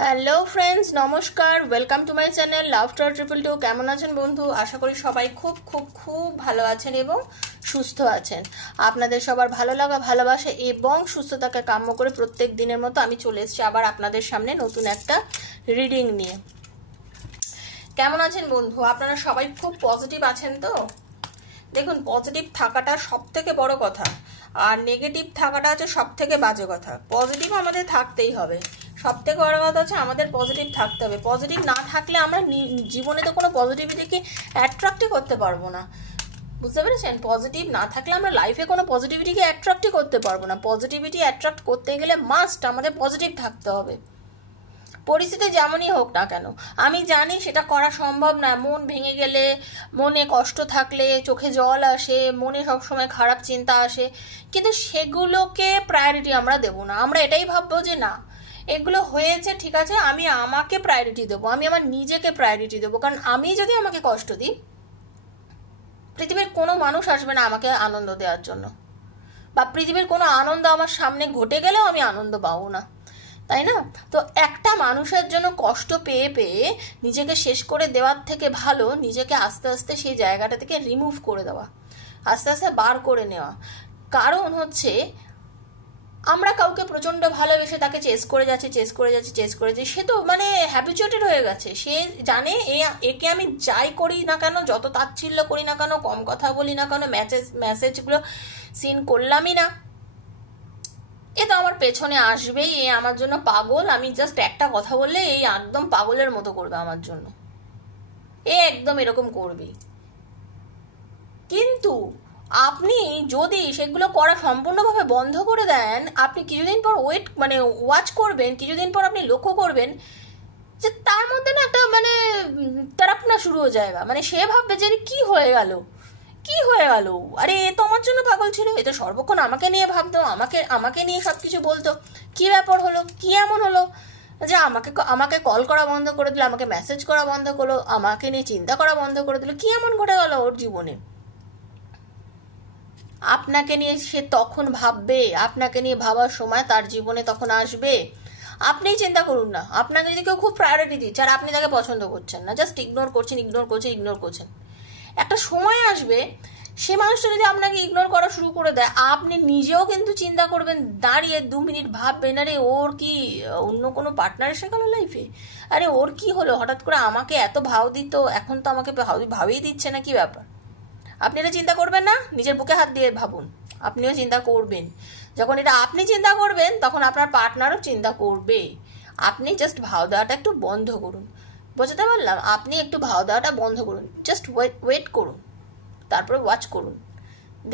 Hello friends, নমস্কার। Welcome to my channel laughter 222। কেমন আছেন বন্ধু? আশা করি সবাই খুব খুব খুব ভালো আছেন এবং সুস্থ আছেন। আপনাদের সবার ভালো লাগা, ভালোবাসা এবং সুস্থতাকে কাম্য করে প্রত্যেক দিনের মতো আমি চলে এসেছি আবার আপনাদের সামনে নতুন একটা রিডিং নিয়ে। কেমন আছেন বন্ধু? আপনারা সবাই খুব পজিটিভ আছেন তো? দেখুন, পজিটিভ থাকাটা সব থেকে বড় কথা, আর নেগেটিভ থাকাটা হচ্ছে সব থেকে বাজে কথা। পজিটিভ আমাদের থাকতেই হবে। সব থেকে বড় কথা হচ্ছে আমাদের পজিটিভ থাকতে হবে। পজিটিভ না থাকলে আমরা জীবনে তো কোনো পজিটিভিটিকে অ্যাট্রাক্টই করতে পারবো না। বুঝতে পেরেছেন? পজিটিভ না থাকলে আমরা লাইফে কোনো পজিটিভিটিকে অ্যাট্রাক্টই করতে পারবো না। পজিটিভিটি অ্যাট্রাক্ট করতে গেলে মাস্ট আমাদের পজিটিভ থাকতে হবে, পরিস্থিতি যেমনই হোক না কেন। আমি জানি সেটা করা সম্ভব না। মন ভেঙে গেলে, মনে কষ্ট থাকলে চোখে জল আসে, মনে সবসময় খারাপ চিন্তা আসে, কিন্তু সেগুলোকে প্রায়োরিটি আমরা দেব না। আমরা এটাই ভাববো যে না, এগুলো হয়েছে, ঠিক আছে, আমি আমাকে প্রায়োরিটি দেবো, আমি আমার নিজেকে প্রায়োরিটি দেবো। কারণ আমি যদি আমাকে কষ্ট দিই, পৃথিবীর কোনো মানুষ আসবে না আমাকে আনন্দ দেওয়ার জন্য, বা পৃথিবীর কোনো আনন্দ আমার সামনে ঘটে গেলেও আমি আনন্দ পাবো না, তাই না? তো একটা মানুষের জন্য কষ্ট পেয়ে পেয়ে নিজেকে শেষ করে দেওয়ার থেকে ভালো নিজেকে আস্তে আস্তে সেই জায়গাটা থেকে রিমুভ করে দেওয়া, আস্তে আস্তে বার করে নেওয়া। কারণ হচ্ছে আমরা কাউকে প্রচণ্ড ভালোবেসে তাকে চেস করে যাচ্ছি, সে তো মানে হ্যাবিচুয়েটেড হয়ে গেছে। সে জানে একে আমি যাই করি না কেন, যত তাচ্ছিল্য করি না কেন, কম কথা বলি না কেন, মেসেজগুলো সিন করলামই না, এ তো আমার পেছনে আসবেই, এ আমার জন্য পাগল, আমি জাস্ট একটা কথা বললে এই একদম পাগলের মতো করবে আমার জন্য, এ একদম এরকম করবেই। কিন্তু আপনি যদি সেগুলো করা সম্পূর্ণভাবে বন্ধ করে দেন, আপনি কিছুদিন পর ওয়াচ করবেন, কিছুদিন পর আপনি লক্ষ্য করবেন যে তার মধ্যে না একটা তারাপনা শুরু হয়ে যায়গা। সে ভাববে যে কি হয়ে গেল, কি হয়ে গেল, আরে এ তো আমার জন্য পাগল ছিল, এ তো সর্বক্ষণ আমাকে নিয়ে ভাবতো, আমাকে নিয়ে সবকিছু বলতো, কি ব্যাপার হলো, কি এমন হলো যে আমাকে কল করা বন্ধ করে দিল, আমাকে মেসেজ করা বন্ধ করলো, আমাকে নিয়ে চিন্তা করা বন্ধ করে দিল, কি এমন ঘটে গেল ওর জীবনে? আপনাকে নিয়ে সে তখন ভাববে, আপনাকে নিয়ে ভাবার সময় তার জীবনে তখন আসবে। আপনিই চিন্তা করুন না, আপনাকে যদি কেউ খুব প্রায়োরিটি দিচ্ছে আর আপনি তাকে পছন্দ করছেন না, জাস্ট ইগনোর করছেন, একটা সময় আসবে সে মানুষটা যদি আপনাকে ইগনোর করা শুরু করে দেয়, আপনি নিজেও কিন্তু চিন্তা করবেন, দাঁড়িয়ে 2 মিনিট ভাববেন, আরে ওর কি অন্য কোনো পার্টনার এসে গেল লাইফে, আরে ওর কি হলো, হঠাৎ করে আমাকে এত ভাও দিত, এখন তো আমাকে ভাবই দিচ্ছে না, কি ব্যাপার? আপনি এটা চিন্তা করবেন না? নিজের বুকে হাত দিয়ে ভাবুন, আপনিও চিন্তা করবেন। যখন এটা আপনি চিন্তা করবেন তখন আপনার পার্টনারও চিন্তা করবে। আপনি জাস্ট ভাও দেওয়াটা একটু বন্ধ করুন। বুঝতে পারলাম? আপনি একটু ভাও দেওয়াটা বন্ধ করুন, জাস্ট ওয়েট করুন, তারপরে ওয়াচ করুন,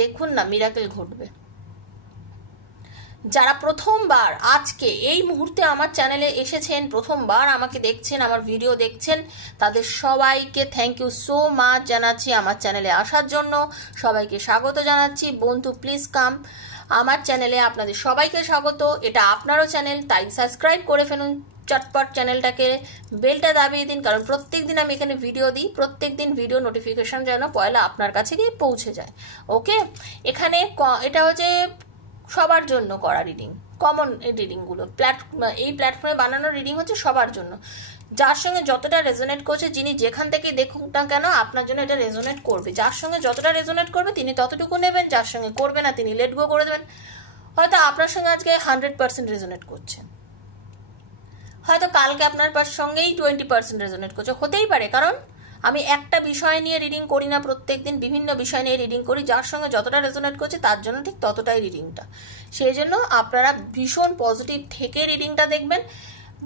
দেখুন না মিরাকেল ঘটবে। যারা প্রথমবার আজকে এই মুহূর্তে আমার চ্যানেলে এসেছেন, প্রথমবার আমাকে দেখছেন, আমার ভিডিও দেখছেন, তাদের সবাইকে থ্যাংক ইউ সো মাচ জানাচ্ছি আমার চ্যানেলে আসার জন্য। সবাইকে স্বাগত জানাচ্ছি। বন্ধু প্লিজ কাম, আমার চ্যানেলে আপনাদের সবাইকে স্বাগত। এটা আপনারও চ্যানেল, তাই সাবস্ক্রাইব করে ফেলুন চটপট চ্যানেলটাকে, বেলটা দাবিয়ে দিন, কারণ প্রত্যেক দিন আমি এখানে ভিডিও দিই, প্রত্যেক দিন ভিডিও নোটিফিকেশন যেন পয়লা আপনার কাছে গিয়ে পৌঁছে যায়। ওকে, এখানে এটা হচ্ছে সবার জন্য করা রিডিং, কমন রিডিংগুলো এই প্ল্যাটফর্মে বানানো রিডিং হচ্ছে সবার জন্য। যার সঙ্গে যতটা রেজোনেট করছে, যিনি যেখান থেকে দেখুন না কেন, আপনার জন্য এটা রেজোনেট করবে। যার সঙ্গে যতটা রেজোনেট করবে তিনি ততটুকু নেবেন, যার সঙ্গে করবে না তিনি লেট গো করে দেবেন। হয়তো আপনার সঙ্গে আজকে 100% রেজোনেট করছে, হয়তো কালকে আপনার সঙ্গেই 20% রেজোনেট করছে, হতেই পারে। কারণ আমি একটা বিষয় নিয়ে রিডিং করি না, প্রত্যেকদিন বিভিন্ন বিষয় নিয়ে রিডিং করি, যার সঙ্গে যতটা রেজোনেট করছে তার জন্য ঠিক ততটাই রিডিংটা। সেই জন্য আপনারা ভীষণ পজিটিভ থেকে রিডিংটা দেখবেন।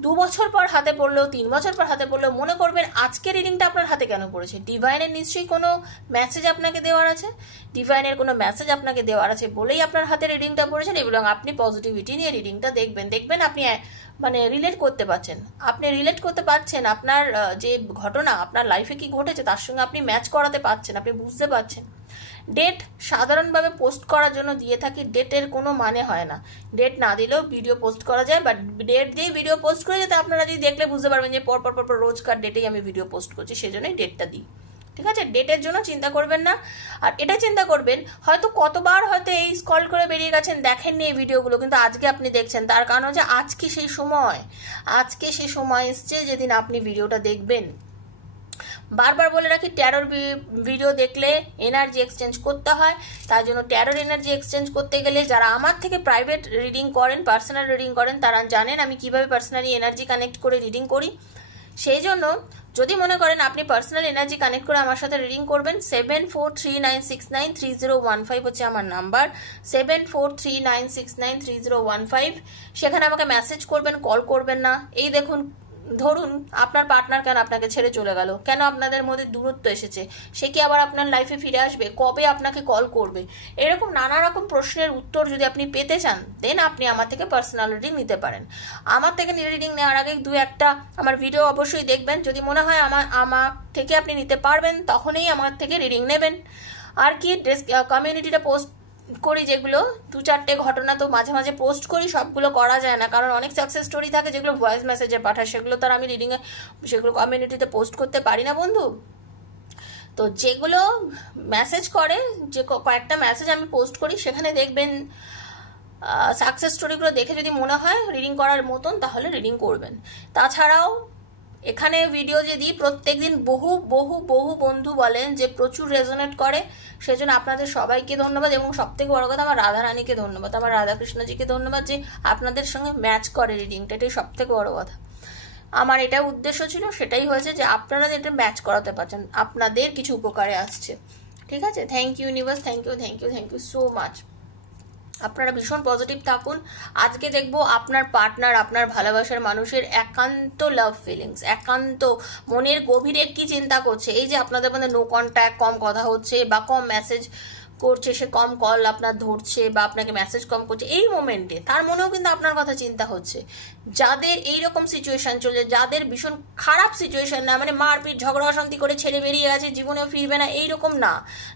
2 বছর পর হাতে পড়লেও, 3 বছর পর হাতে পড়লেও মনে করবেন আজকে রিডিংটা আপনার হাতে কেন পড়েছে। ডিভাইনের নিশ্চয়ই কোনো মেসেজ আপনাকে দেওয়ার আছে, ডিভাইনের কোনো মেসেজ আপনাকে দেওয়ার আছে বলেই আপনার হাতে রিডিংটা পড়েছেন, এবং আপনি পজিটিভিটি নিয়ে রিডিংটা দেখবেন আপনি রিলেট করতে পারছেন, আপনার যে ঘটনা আপনার লাইফে কি ঘটেছে তার সঙ্গে আপনি ম্যাচ করাতে পারছেন, আপনি বুঝতে পারছেন। ডেট সাধারণভাবে পোস্ট করার জন্য দিয়ে থাকি, ডেটের কোনো মানে হয় না, ডেট না দিলেও ভিডিও পোস্ট করা যায়, বাট ডেট দিয়েই ভিডিও পোস্ট করে, যাতে আপনারা যদি দেখলে বুঝতে পারবেন যে পর রোজকার ডেটেই আমি ভিডিও পোস্ট করছি, সেজন্যই ডেটটা দিই। ঠিক আছে? ডেটের জন্য চিন্তা করবেন না। আর এটা চিন্তা করবেন, হয়তো কতবার হয়তো এই স্ক্রল করে বেরিয়ে গেছেন, দেখেননি এই ভিডিওগুলো, কিন্তু আজকে আপনি দেখছেন, তার কারণ হচ্ছে আজকে সেই সময় এসছে যেদিন আপনি ভিডিওটা দেখবেন। বারবার বলে রাখি, ট্যারোর ভিডিও দেখলে এনার্জি এক্সচেঞ্জ করতে হয়। তার জন্য ট্যারোর এনার্জি এক্সচেঞ্জ করতে গেলে যারা আমার থেকে প্রাইভেট রিডিং করেন, পার্সোনাল রিডিং করেন, তারা জানেন আমি কিভাবে পার্সোনালি এনার্জি কানেক্ট করে রিডিং করি। সেই জন্য যদি মনে করেন আপনি পার্সোনাল এনার্জি কানেক্ট করে আমার সাথে রিডিং করবেন, 7439693015 হচ্ছে আমার নাম্বার, 7439693015। সেখানে আমাকে মেসেজ করবেন, কল করবেন না। এই দেখুন, ধরুন আপনার পার্টনার কেন আপনাকে ছেড়ে চলে গেল, কেন আপনাদের মধ্যে দূরত্ব এসেছে, সে কি আবার আপনার লাইফে ফিরে আসবে, কবে আপনাকে কল করবে, এরকম নানা রকম প্রশ্নের উত্তর যদি আপনি পেতে চান, দেন আপনি আমার থেকে পার্সোনাল রিডিং নিতে পারেন। আমার থেকে রিডিং নেওয়ার আগে দু একটা আমার ভিডিও অবশ্যই দেখবেন। যদি মনে হয় আমার থেকে আপনি নিতে পারবেন, তখনই আমার থেকে রিডিং নেবেন। আর কি, কমিউনিটিটা পোস্ট করি যেগুলো, 2-4টে ঘটনা তো মাঝে মাঝে পোস্ট করি, সবগুলো করা যায় না, কারণ অনেক সাকসেস স্টোরি থাকে যেগুলো ভয়েস মেসেজে পাঠায়, সেগুলো তো আর আমি রিডিংয়ে, সেগুলো কমিউনিটিতে পোস্ট করতে পারি না বন্ধু। তো যেগুলো মেসেজ করে, যে কয়েকটা মেসেজ আমি পোস্ট করি, সেখানে দেখবেন সাকসেস স্টোরিগুলো দেখে যদি মনে হয় রিডিং করার মতন, তাহলে রিডিং করবেন। তাছাড়াও এখানে ভিডিও যে দিই প্রত্যেকদিন, বহু বহু বহু বন্ধু বলেন যে প্রচুর রেজোনেট করে, সেজন্য আপনাদের সবাইকে ধন্যবাদ। এবং সব থেকে বড় কথা, আমার রাধারানীকে ধন্যবাদ, আমার রাধাকৃষ্ণজিকে ধন্যবাদ যে আপনাদের সঙ্গে ম্যাচ করে রিডিংটা, এটাই সব থেকে বড় কথা। আমার এটা উদ্দেশ্য ছিল, সেটাই হয়েছে যে আপনারা এটা ম্যাচ করাতে পারছেন, আপনাদের কিছু উপকারে আসছে। ঠিক আছে? Thank you universe, thank you so much. আপনারা ভীষণ পজিটিভ থাকুন। আজকে দেখবো আপনার পার্টনার, আপনার ভালোবাসার মানুষের একান্ত লাভ ফিলিংস, একান্ত মনের গভীরে কি চিন্তা করছে। এই যে আপনাদের মধ্যে নো কন্ট্যাক্ট, কম কথা হচ্ছে বা কম মেসেজ করছে, সে কম কল আপনার ধরছে বা আপনাকে মেসেজ কম করছে, এই মোমেন্টে তার মনেও কিন্তু আপনার কথা চিন্তা হচ্ছে। যাদের এইরকম সিচুয়েশন চলছে, যাদের ভীষণ খারাপ সিচুয়েশন, না মানে মারপিট ঝগড়া অশান্তি করে ছেড়ে বেরিয়ে গেছে, জীবনেও ফিরবে না, এইরকম না,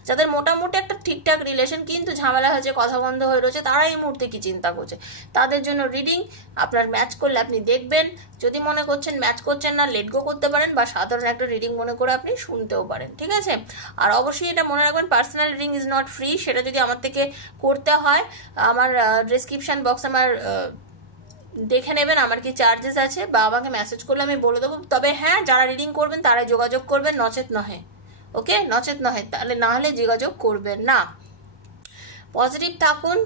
যাদের মোটামুটি একটা ঠিকঠাক রিলেশন কিন্তু ঝামেলা হয়েছে, কথা বন্ধ হয়ে রয়েছে, তারা এই মুহূর্তে কি চিন্তা করছে, তাদের জন্য রিডিং। আপনার ম্যাচ করলে আপনি দেখবেন, যদি মনে করছেন ম্যাচ করছেন না, লেট গো করতে পারেন, বা সাধারণ একটা রিডিং মনে করে আপনি শুনতেও পারেন। ঠিক আছে? আর অবশ্যই এটা মনে রাখবেন, personal reading is not free. সেটা যদি আমার থেকে করতে হয়, আমার ডেসক্রিপশন বক্স আমার দেখে নেবেন আমার কি চার্জেস আছে, বা আমাকে মেসেজ করলে আমি বলে দেবো। তবে হ্যাঁ, যারা রিডিং করবেন তারাই যোগাযোগ করবেন, নচেত নহে। ওকে, নচেত নহে, তাহলে না হলে যোগাযোগ করবেন না। পজিটিভ থাকুন।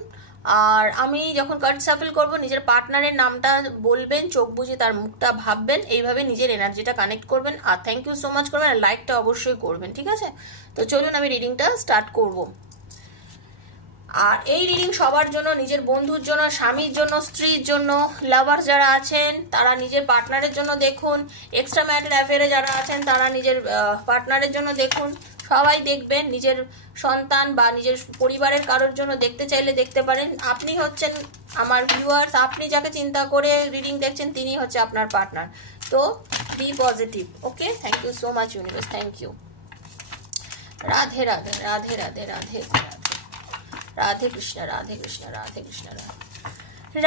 আর আমি যখন কার্ড সাফল করব, নিজের পার্টনারের নামটা বলবেন, চোখ বুঝে তার মুখটা ভাববেন, এইভাবে নিজের এনার্জিটা কানেক্ট করবেন। আর থ্যাংক ইউ সো মাচ করবেন, আর লাইকটা অবশ্যই করবেন। ঠিক আছে? তো চলুন আমি রিডিংটা স্টার্ট করব। আর এই রিডিং সবার জন্য, নিজের বন্ধুর জন্য, স্বামীর জন্য, স্ত্রীর জন্য, লাভার যারা আছেন তারা নিজের পার্টনারের জন্য দেখুন, এক্সট্রা ম্যারিটাল অ্যাফেয়ারে যারা আছেন তারা নিজের পার্টনারের জন্য দেখুন, সবাই দেখবেন। নিজের সন্তান বা নিজের পরিবারের কারোর জন্য দেখতে চাইলে দেখতে পারেন। আপনি হচ্ছেন আমার ভিউয়ার্স, আপনি যাকে চিন্তা করে রিডিং দেখছেন তিনি হচ্ছে আপনার পার্টনার। তো be positive. Okay, thank you so much universe, thank you. Radhe Radhe Radhe Radhe Radhe Radhe Krishna, Radhe Krishna, Radhe Krishna,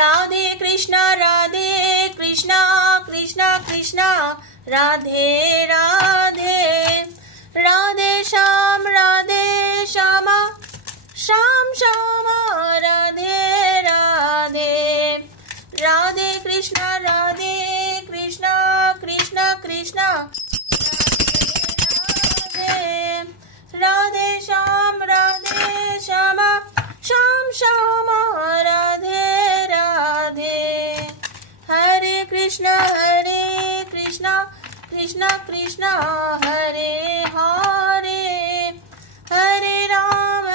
Radhe Krishna, Radhe Krishna, Krishna Krishna Radhe Radhe, Radhe Shyam, Radhe Shyama, Shyam Shyama Radhe Radhe, Radhe Krishna, Radhe Krishna, Krishna Krishna Radhe Shyam, Radhe Shyama, Shyam Shyama Radhe Radhe, Hare Krishna, Krishna Krishna Hare Hare, Hare Ram,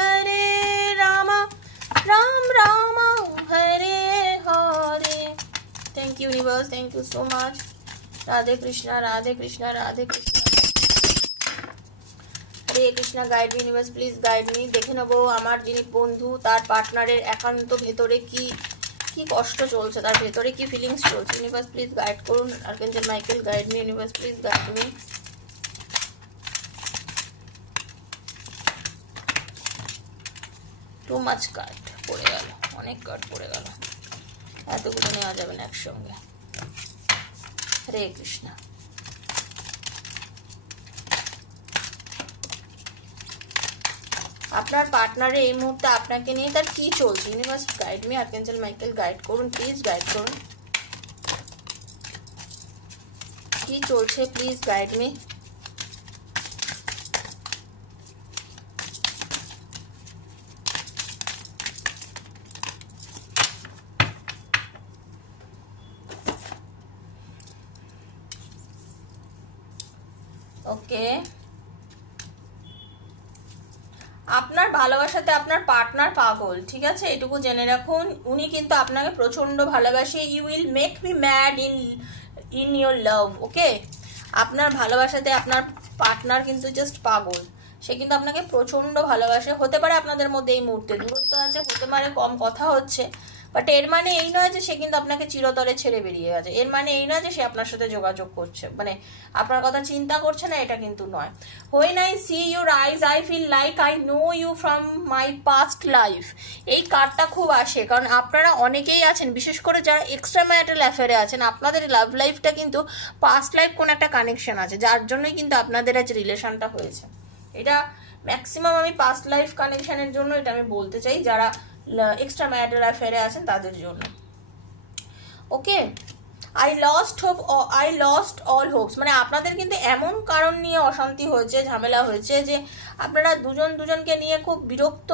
Ram Ram Hare Hare. Thank you universe, thank you so much. Radhe Krishna, Radhe Krishna, Radhe Krishna, Hare Krishna. Guide universe, please guide me. দেখে নেবো আমার যিনি বন্ধু, তার পার্টনারের একান্ত ভেতরে কি কি কষ্ট চলছে, তার ভেতরে কি ফিলিংস চলছে। ইউনিভার্স প্লিজ গাইড করুন। Archangel Michael guide me. Universe please guide me. Too much card পড়ে গেল, অনেক কার্ড পড়ে গেল, এতগুলো নেওয়া যাবে না একসঙ্গে। হরে কৃষ্ণ। আপনার পার্টনারে এই মুহূর্তে আপনাকে নিয়ে তার কি চলছে? Universe guide me, archangel Michael guide করুন প্লিজ, গাইড করুন। কি চলছে প্লিজ গাইড মি। ওকে, আপনার ভালোবাসাতে আপনার পার্টনার পাগল, ঠিক আছে, এটুকু জেনে রাখুন। উনি কিন্তু আপনাকে প্রচন্ড ভালোবাসে। You will make me mad in your love. Okay, আপনার ভালোবাসাতে আপনার পার্টনার কিন্তু জাস্ট পাগল। সে কিন্তু আপনাকে প্রচন্ড ভালোবাসে। হতে পারে আপনাদের মধ্যে এই মুহূর্তে দূরত্ব আছে, হতে পারে কম কথা হচ্ছে, বাট এর মানে এই নয় যে সে কিন্তু আপনাকে চিরতরে ছেড়ে বেরিয়ে গেছে। এর মানে এই নয় যে সে আপনার সাথে যোগাযোগ করছে, মানে আপনার কথা চিন্তা করছে না, এটা কিন্তু নয়। When I see your eyes, I feel like I know you from my past life। এই কার্ডটা খুব আসে, কারণ আপনারা অনেকেই আছেন, বিশেষ করে যারা এক্সট্রা ম্যারিটাল অ্যাফেয়ারে আছেন, আপনাদের লাভ লাইফটা কিন্তু পাস্ট লাইফ কোন একটা কানেকশন আছে, যার জন্যই কিন্তু আপনাদের আজ রিলেশনটা হয়েছে। এটা ম্যাক্সিমাম আমি পাস্ট লাইফ কানেকশনের জন্য এটা আমি বলতে চাই, যারা এক্সট্রা ম্যারিটাল অ্যাফেয়ারে আছেন তাদের জন্য। ওকে, I lost all hopes, মানে আপনাদের কিন্তু এমন কারণ নিয়ে অশান্তি হয়েছে, ঝামেলা হয়েছে যে আপনারা দুজনকে নিয়ে খুব বিরক্ত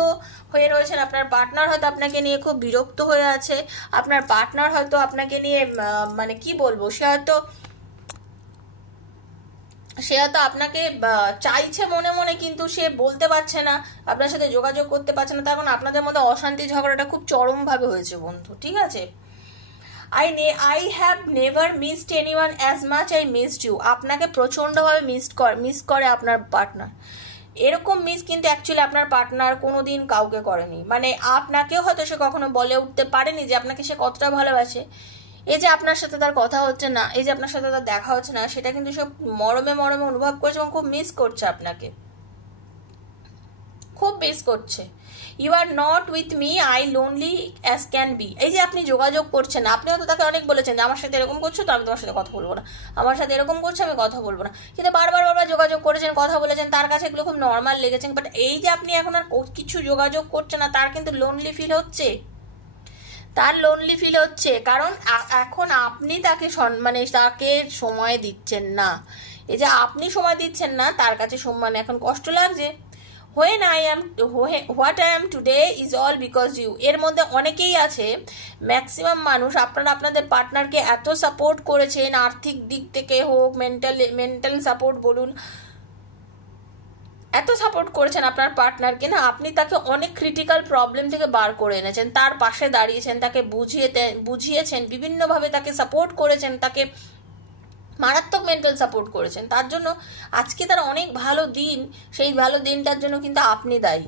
হয়ে রয়েছেন। আপনার পার্টনার হয়তো আপনাকে নিয়ে খুব বিরক্ত হয়ে আছে। আপনার পার্টনার হয়তো আপনাকে নিয়ে মানে কি বলবো, সে হয়তো আপনাকে চাইছে মনে মনে, কিন্তু সে বলতে পারছে না, আপনার সাথে যোগাযোগ করতে পারছে না। তার কারণ আপনাদের মধ্যে অশান্তি ঝগড়াটা খুব চরমভাবে হয়েছে বন্ধু, ঠিক আছে। I have never missed anyone as much I missed you। আপনাকে প্রচন্ডভাবে মিস করে আপনার পার্টনার। এরকম মিস কিন্তু অ্যাকচুয়ালি আপনার পার্টনার কোনোদিন কাউকে করেনি। মানে আপনাকেও হয়তো সে কখনো বলে উঠতে পারেনি যে আপনাকে সে কতটা ভালোবাসে। এই যে আপনার সাথে তার কথা হচ্ছে না, এই যে আপনার সাথে তার দেখা হচ্ছে না, সেটা কিন্তু সব মরমে মরমে অনুভব করছে এবং খুব মিস করছে আপনাকে, খুব মিস করছে। You are not with me, I lonely as can be. এই যে আপনি যোগাযোগ করছেন, আপনি হয়তো তাকে অনেক বলেছেন যে আমার সাথে এরকম করছো তো আমি তোমার সাথে কথা বলবো না, আমার সাথে এরকম করছো আমি কথা বলবো না, কিন্তু বারবার যোগাযোগ করেছেন, কথা বলেছেন, তার কাছে এগুলো খুব নর্মাল লেগেছে। বাট এই যে আপনি এখন আর কিছু যোগাযোগ করছেন না, তার কিন্তু লোনলি ফিল হচ্ছে, তার লোনলি ফিল হচ্ছে, কারণ এখন আপনি তাকে মানে তাকে সময় দিচ্ছেন না। এই যে আপনি সময় দিচ্ছেন না, তার কাছে সম্মান এখন কষ্ট লাগছে। What I am today is all because you. এর মধ্যে অনেকেই আছে, ম্যাক্সিমাম মানুষ আপনারা আপনাদের পার্টনারকে এত সাপোর্ট করেছেন, আর্থিক দিক থেকে হোক, মেন্টাল সাপোর্ট বলুন, এত সাপোর্ট করেছেন আপনার পার্টনারকে না, আপনি তাকে অনেক ক্রিটিক্যাল প্রবলেম থেকে বার করে এনেছেন, তার পাশে দাঁড়িয়েছেন, তাকে বুঝিয়েছেন, বিভিন্নভাবে তাকে সাপোর্ট করেছেন, তাকে মারাত্মক মেন্টাল সাপোর্ট করেছেন। তার জন্য আজকে তার অনেক ভালো দিন, সেই ভালো দিনটার জন্য কিন্তু আপনি দায়ী।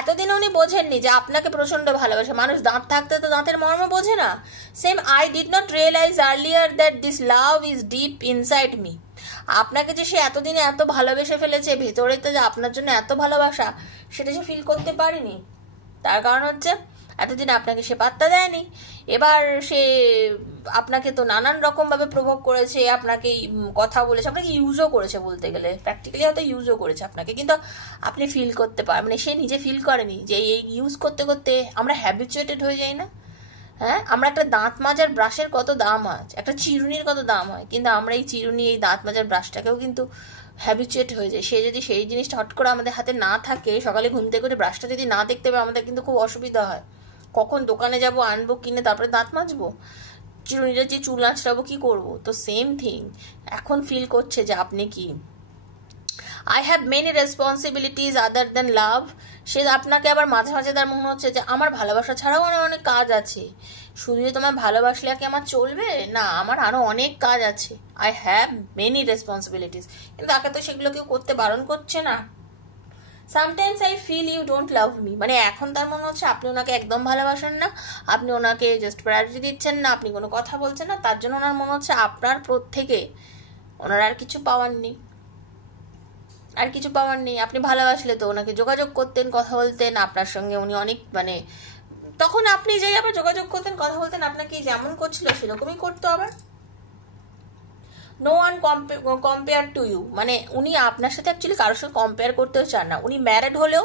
এতদিন উনি বোঝেননি যে আপনাকে প্রচন্ড ভালোবাসে। মানুষ দাঁত থাকতে তো দাঁতের মর্ম বোঝে না। Same I did not realize earlier that this love is deep inside me. আপনাকে যে সে এতদিনে এত ভালোবেসে ফেলেছে, ভেতরেতে যে আপনার জন্য এত ভালোবাসা, সেটা সে ফিল করতে পারেনি। তার কারণ হচ্ছে এতদিন আপনাকে সে পাত্তা দেয়নি। এবার সে আপনাকে তো নানান রকমভাবে প্রভোগ করেছে, আপনাকে কথা বলেছে, আপনাকে ইউজও করেছে, বলতে গেলে প্র্যাকটিক্যালি হয়তো ইউজও করেছে আপনাকে, কিন্তু আপনি ফিল করতে পারেন, মানে সে নিজে ফিল করেনি যে এই ইউজ করতে করতে আমরা হ্যাবিচুয়েটেড হয়ে যাই না। হ্যাঁ, আমরা একটা দাঁত মাজার ব্রাশের কত দাম আছে, একটা চিরুনির কত দাম হয়, কিন্তু আমরা এই চিরুনি, এই দাঁত মাজার ব্রাশটাকেও কিন্তু হ্যাবিচুয়েট হয়ে যায়। সে যদি সেই জিনিসটা হট করে আমাদের হাতে না থাকে, সকালে ঘুম থেকে করে ব্রাশটা যদি না দেখতে পাই, আমাদের কিন্তু খুব অসুবিধা হয়। কখন দোকানে যাব, আনবো, কিনে তারপরে দাঁত মাজবো, চিরুনিটা যে চুল আঁচড়াবো, কি করবো। তো সেম থিং এখন ফিল করছে যে আপনি কি আই হ্যাভ মেনি রেসপন্সিবিলিটিজ আদার দেন লাভ। সে আপনাকে আবার মাঝে মাঝে তার মনে হচ্ছে যে আমার ভালোবাসা ছাড়াও আমার অনেক কাজ আছে, শুধু যে তোমার ভালোবাসলে কি আমার চলবে না, আমার আরো অনেক কাজ আছে। আই হ্যাভ মেনি রেসপন্সিবিলিটিস, কিন্তু তাকে তো সেগুলো কেউ করতে বারণ করছে না। Sometimes I feel you don't love me, মানে এখন তার মনে হচ্ছে আপনি ওনাকে একদম ভালোবাসেন না, আপনি ওনাকে জাস্ট প্রায়োরিটি দিচ্ছেন না, আপনি কোনো কথা বলছেন না। তার জন্য ওনার মনে হচ্ছে আপনার থেকে ওনার আর কিছু পাওয়ার নেই, আর কিছু পাওয়ার নেই। আপনি ভালোবাসলে তো ওনাকে যোগাযোগ করতেন, কথা বলতেন, আপনার সঙ্গে উনি অনেক, মানে তখন আপনি যেই আবার যোগাযোগ করতেন, কথা বলতেন, আপনাকে যেমন করছিল সেরকমই করতো আবার। No one compare to you, মানে উনি আপনার সাথে অ্যাকচুয়ালি কারোর সাথে কম্পেয়ার করতেও চান না। উনি ম্যারিড হলেও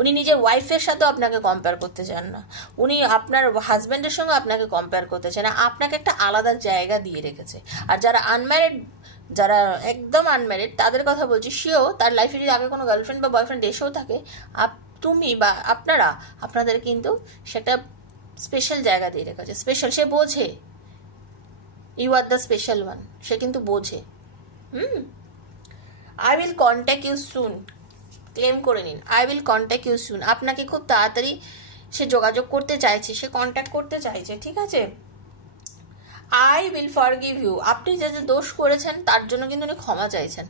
উনি নিজের ওয়াইফের সাথেও আপনাকে কম্পেয়ার করতে চান না, উনি আপনার হাজব্যান্ডের সঙ্গে আপনাকে কম্পেয়ার করতে চান না, আপনাকে একটা আলাদা জায়গা দিয়ে রেখেছে। আর যারা আনম্যারিড, যারা একদম আনম্যারিড তাদের কথা বলছি, সেও তার লাইফে যদি আগে কোনো গার্লফ্রেন্ড বা বয়ফ্রেন্ড এসেও থাকে, তুমি বা আপনাদের কিন্তু সেটা স্পেশাল জায়গা দিয়ে রেখেছে। স্পেশাল, সে বোঝে you are the special one, সে কিন্তু বোঝে। I will contact you soon, claim করে নিন, I will contact you soon. আপনাকে খুব তাড়াতাড়ি সে যোগাযোগ করতে চাইছে, সে কন্ট্যাক্ট করতে চাইছে, ঠিক আছে। আই উইল ফরগিভ ইউ, আপনি যে যে দোষ করেছেন তার জন্য কিন্তু উনি ক্ষমা চাইছেন,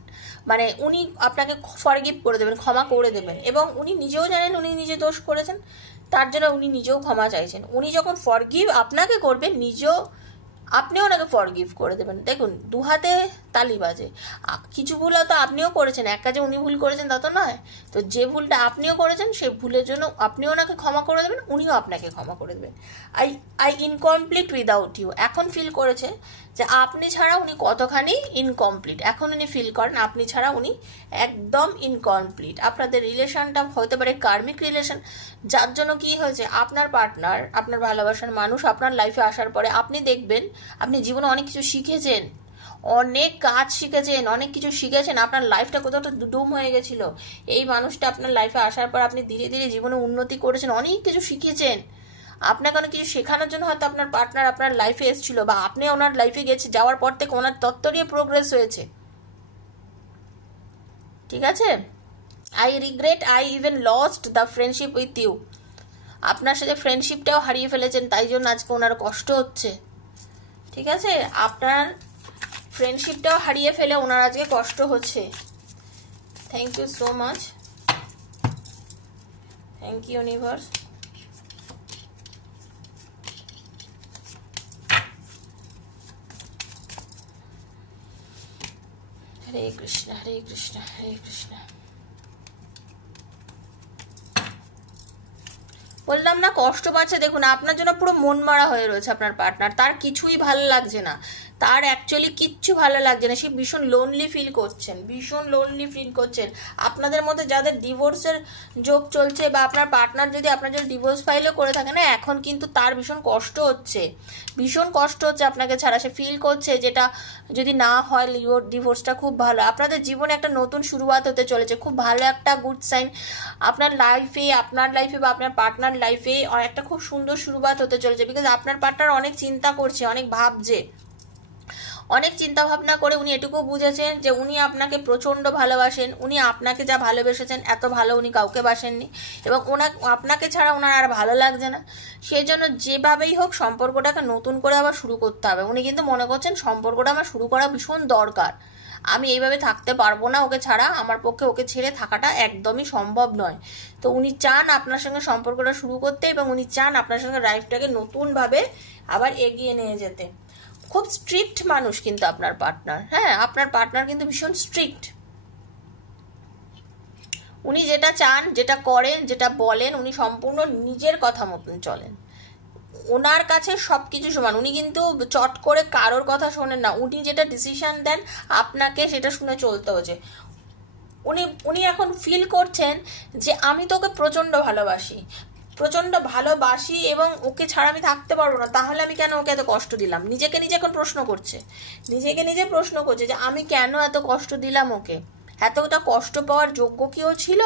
মানে উনি আপনাকে ফরগিভ করে দেবেন, ক্ষমা করে দেবেন। এবং উনি নিজেও জানেন উনি নিজে দোষ করেছেন, তার জন্য উনি নিজেও ক্ষমা চাইছেন। উনি যখন ফরগিভ আপনাকে করবেন, আপনিও ওনাকে ফরগিভ করে দেবেন। দেখুন, দু হাতে তালি বাজে। কিছু ভুল হয়তো আপনিও করেছেন, এক কাজে উনি ভুল করেছেন তা তো নয়। তো যে ভুলটা আপনিও করেছেন সেই ভুলের জন্য আপনিও ওনাকে ক্ষমা করে দেবেন, উনিও আপনাকে ক্ষমা করে দেবেন। আই ইনকমপ্লিট উইদাউট ইউ, এখন ফিল করেছে যে আপনি ছাড়া উনি কতখানি ইনকমপ্লিট। এখন উনি ফিল করেন আপনি ছাড়া উনি একদম ইনকমপ্লিট। আপনাদের রিলেশনটা হতে পারে কার্মিক রিলেশন, যার জন্য কি হয়েছে, আপনার পার্টনার, আপনার ভালোবাসার মানুষ আপনার লাইফে আসার পরে আপনি দেখবেন আপনি জীবনে অনেক কিছু শিখেছেন, অনেক কাজ শিখেছেন, অনেক কিছু শিখেছেন, আপনার লাইফটা কোথাও ডুম হয়ে গেছিল। এই মানুষটা আপনার লাইফে আসার পর আপনি ধীরে ধীরে জীবনে উন্নতি করেছেন, অনেক কিছু শিখেছেন। আপনাকে অনেক কিছু শেখানোর জন্য হয়তো আপনার পার্টনার আপনার লাইফে এসেছিল, বা আপনি ওনার লাইফে গেছে, যাওয়ার পর থেকে ওনার তত্ত্ব নিয়ে প্রোগ্রেস হয়েছে, ঠিক আছে। I regret I even lost the friendship with you, আপনার সাথে ফ্রেন্ডশিপটাও হারিয়ে ফেলেছেন, তাই জন্য আজকে ওনার কষ্ট হচ্ছে, ঠিক আছে। আপনার ফ্রেন্ডশিপটাও হারিয়ে ফেলে ওনার আজকে কষ্ট হচ্ছে। Thank you so much, thank you universe. Hare Krishna, Hare Krishna, Hare Krishna. বললাম না কষ্ট পাচ্ছে, দেখুন আপনার জন্য পুরো মন মারা হয়ে রয়েছে আপনার পার্টনার, তার কিছুই ভালো লাগছে না, তার অ্যাকচুয়ালি কিচ্ছু ভালো লাগছে না, সে ভীষণ লোনলি ফিল করছেন, ভীষণ লোনলি ফিল করছেন। আপনাদের মধ্যে যাদের ডিভোর্সের যোগ চলছে, বা আপনার পার্টনার যদি আপনার যদি ডিভোর্স ফাইলও করে থাকে না, এখন কিন্তু তার ভীষণ কষ্ট হচ্ছে, ভীষণ কষ্ট হচ্ছে আপনাকে ছাড়া। সে ফিল করছে যেটা যদি না হয় ডিভোর্সটা খুব ভালো, আপনাদের জীবনে একটা নতুন শুরুয়াত হতে চলেছে, খুব ভালো একটা গুড সাইন আপনার লাইফে বা আপনার পার্টনার লাইফে একটা খুব সুন্দর শুরুয়াত হতে চলেছে। বিকজ আপনার পার্টনার অনেক চিন্তা করছে, অনেক ভাবছে, অনেক চিন্তা ভাবনা করে উনি এটুকু বুঝেছেন যে উনি আপনাকে প্রচণ্ড ভালোবাসেন, উনি আপনাকে যা ভালোবেসেছেন এত ভালো উনি কাউকে বাসেননি, এবং আপনাকে ছাড়া ওনার আর ভালো লাগছে না। সেই জন্য যেভাবেই হোক সম্পর্কটাকে নতুন করে আবার শুরু করতে হবে। উনি কিন্তু মনে করছেন সম্পর্কটা আমার শুরু করা ভীষণ দরকার, আমি এইভাবে থাকতে পারবো না ওকে ছাড়া, আমার পক্ষে ওকে ছেড়ে থাকাটা একদমই সম্ভব নয়। তো উনি চান আপনার সঙ্গে সম্পর্কটা শুরু করতে, এবং উনি চান আপনার সঙ্গে লাইফটাকে নতুনভাবে আবার এগিয়ে নিয়ে যেতে। খুব স্ট্রিক্ট মানুষ কিন্তু আপনার পার্টনার, হ্যাঁ আপনার পার্টনার কিন্তু ভীষণ স্ট্রিক্ট। উনি যেটা চান, যেটা করেন, যেটা বলেন, উনি সম্পূর্ণ নিজের কথা মতন চলেন, ওনার কাছে সবকিছু সমান। উনি কিন্তু চট করে কারোর কথা শোনেন না, উনি যেটা ডিসিশন দেন আপনাকে সেটা শুনে চলতে হচ্ছে। উনি এখন ফিল করছেন যে আমি তোকে প্রচণ্ড ভালোবাসি এবং ওকে ছাড়া আমি থাকতে পারবো না, তাহলে আমি কেন ওকে এত কষ্ট দিলাম। নিজেকে নিজে এখন প্রশ্ন করছে যে আমি কেন এত কষ্ট দিলাম ওকে, এতটা কষ্ট পাওয়ার যোগ্য কি ও ছিল,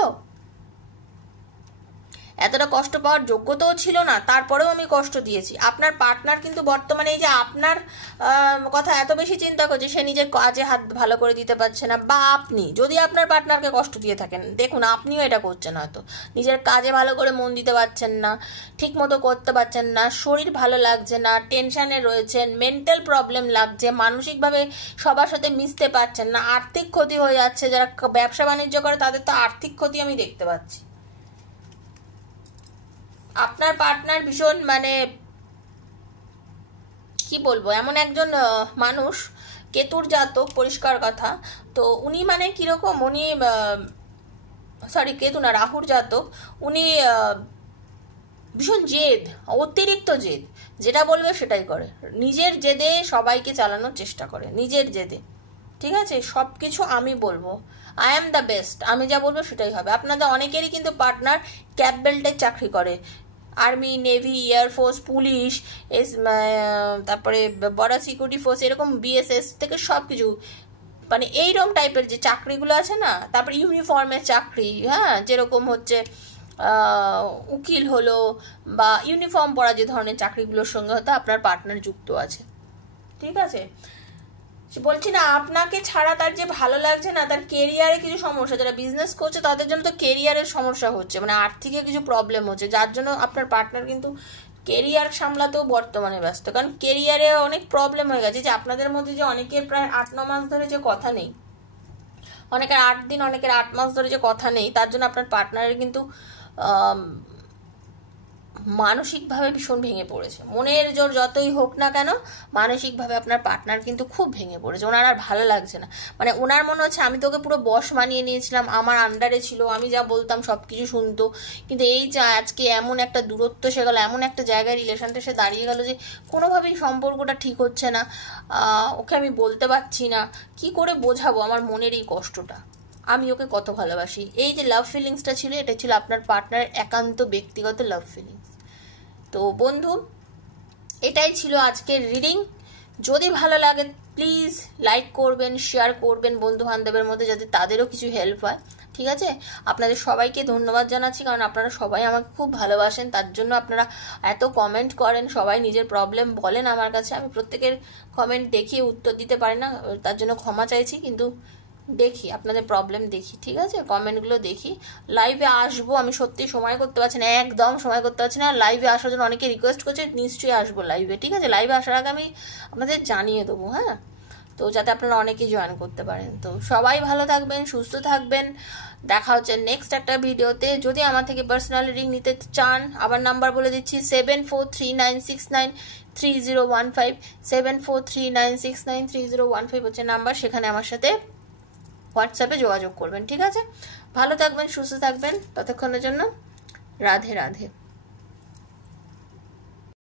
এতটা কষ্ট পাওয়ার যোগ্যতাও ছিল না, তারপরেও আমি কষ্ট দিয়েছি। আপনার পার্টনার কিন্তু বর্তমানে এই যে আপনার কথা এত বেশি চিন্তা করছে, সে নিজের কাজে হাত ভালো করে দিতে পারছে না, বা আপনি যদি আপনার পার্টনারকে কষ্ট দিয়ে থাকেন, দেখুন আপনিও এটা করছেন, হয়তো নিজের কাজে ভালো করে মন দিতে পারছেন না, ঠিক মতো করতে পারছেন না, শরীর ভালো লাগছে না, টেনশনে রয়েছেন, মেন্টাল প্রবলেম লাগছে, মানসিকভাবে সবার সাথে মিশতে পারছেন না, আর্থিক ক্ষতি হয়ে যাচ্ছে। যারা ব্যবসা বাণিজ্য করে তাদের তো আর্থিক ক্ষতি আমি দেখতে পাচ্ছি। আপনার পার্টনার ভীষণ মানে কি বলবো, এমন একজন মানুষ, কেতুর জাতক, পরিষ্কার কথা। তো উনি মানে কিরকম, উনি কেতু না, রাহুর জাতক। উনি ভীষণ জেদ, অতিরিক্ত জেদ, যেটা বলবে সেটাই করে, নিজের জেদে সবাইকে চালানোর চেষ্টা করে, নিজের জেদে। ঠিক আছে, সব কিছু আমি বলবো, আই এম দ্য বেস্ট, আমি যা বলবো সেটাই হবে। আপনাদের অনেকেরই কিন্তু পার্টনার ক্যাপ বেল্টের চাকরি করে, আর্মি, নেভি, এয়ারফোর্স, পুলিশ, তারপরে বর্ডার সিকিউরিটি ফোর্স, এরকম বিএসএস থেকে সব কিছু, মানে এইরকম টাইপের যে চাকরিগুলো আছে না, তারপরে ইউনিফর্মের চাকরি, হ্যাঁ, যেরকম হচ্ছে উকিল হলো বা ইউনিফর্ম পরা যে ধরনের চাকরিগুলোর সঙ্গে হয়তো আপনার পার্টনার যুক্ত আছে। ঠিক আছে, বলছি না আপনাকে ছাড়া তার যে ভালো লাগছে না, তার কেরিয়ারে কিছু সমস্যা, যারা বিজনেস করছে তাদের জন্য তো কেরিয়ারের সমস্যা হচ্ছে, মানে আর্থিকে কিছু প্রবলেম হচ্ছে, যার জন্য আপনার পার্টনার কিন্তু কেরিয়ার সামলাতেও বর্তমানে ব্যস্ত, কারণ কেরিয়ারে অনেক প্রবলেম হয়ে গেছে। যে আপনাদের মধ্যে যে অনেকের প্রায় 8-9 মাস ধরে যে কথা নেই, অনেকের 8 দিন, অনেকের 8 মাস ধরে যে কথা নেই, তার জন্য আপনার পার্টনারের কিন্তু মানসিকভাবে ভীষণ ভেঙে পড়েছে। মনের জোর যতই হোক না কেন, মানসিকভাবে আপনার পার্টনার কিন্তু খুব ভেঙে পড়েছে, ওনার আর ভালো লাগছে না। মানে ওনার মনে হচ্ছে আমি তোকে পুরো বশ মানিয়ে নিয়েছিলাম, আমার আন্ডারে ছিল, আমি যা বলতাম সব কিছু শুনতো, কিন্তু এই যে আজকে এমন একটা দূরত্ব এসে গেল, এমন একটা জায়গায় রিলেশনটা এসে দাঁড়িয়ে গেল যে কোনোভাবেই সম্পর্কটা ঠিক হচ্ছে না, ওকে আমি বলতে পারছি না, কি করে বোঝাবো আমার মনের এই কষ্টটা, আমি ওকে কত ভালোবাসি। এই যে লাভ ফিলিংসটা ছিল, এটা ছিল আপনার পার্টনারের একান্ত ব্যক্তিগত লাভ ফিলিংস। তো বন্ধু, এটাই ছিল আজকের রিডিং। যদি ভালো লাগে প্লিজ লাইক করবেন, শেয়ার করবেন বন্ধু বান্ধবের মধ্যে, যাতে তাদেরও কিছু হেল্প হয়। ঠিক আছে, আপনাদের সবাইকে ধন্যবাদ জানাচ্ছি, কারণ আপনারা সবাই আমাকে খুব ভালোবাসেন, তার জন্য আপনারা এত কমেন্ট করেন, সবাই নিজের প্রবলেম বলেন আমার কাছে। আমি প্রত্যেকের কমেন্ট দেখিয়ে উত্তর দিতে পারি না, তার জন্য ক্ষমা চাইছি, কিন্তু দেখি আপনাদের প্রবলেম দেখি। ঠিক আছে, কমেন্টগুলো দেখি। লাইভে আসবো, আমি সত্যি সময় করতে পারছি না, একদম সময় করতে পারছি না। লাইভে আসার জন্য অনেকে রিকোয়েস্ট করছে, নিশ্চয়ই আসবো লাইভে। ঠিক আছে, লাইভে আসার আগে আমি আপনাদের জানিয়ে দেবো, হ্যাঁ, তো যাতে আপনারা অনেকেই জয়েন করতে পারেন। তো সবাই ভালো থাকবেন, সুস্থ থাকবেন, দেখা হচ্ছে নেক্সট একটা ভিডিওতে। যদি আমার থেকে পার্সোনাল রিডিং নিতে চান, আবার নাম্বার বলে দিচ্ছি 7439693015, 7439693015 হচ্ছে নাম্বার, সেখানে আমার সাথে হোয়াটসঅ্যাপে যোগাযোগ করবেন। ঠিক আছে, ভালো থাকবেন, সুস্থ থাকবেন, ততক্ষণের জন্য রাধে রাধে।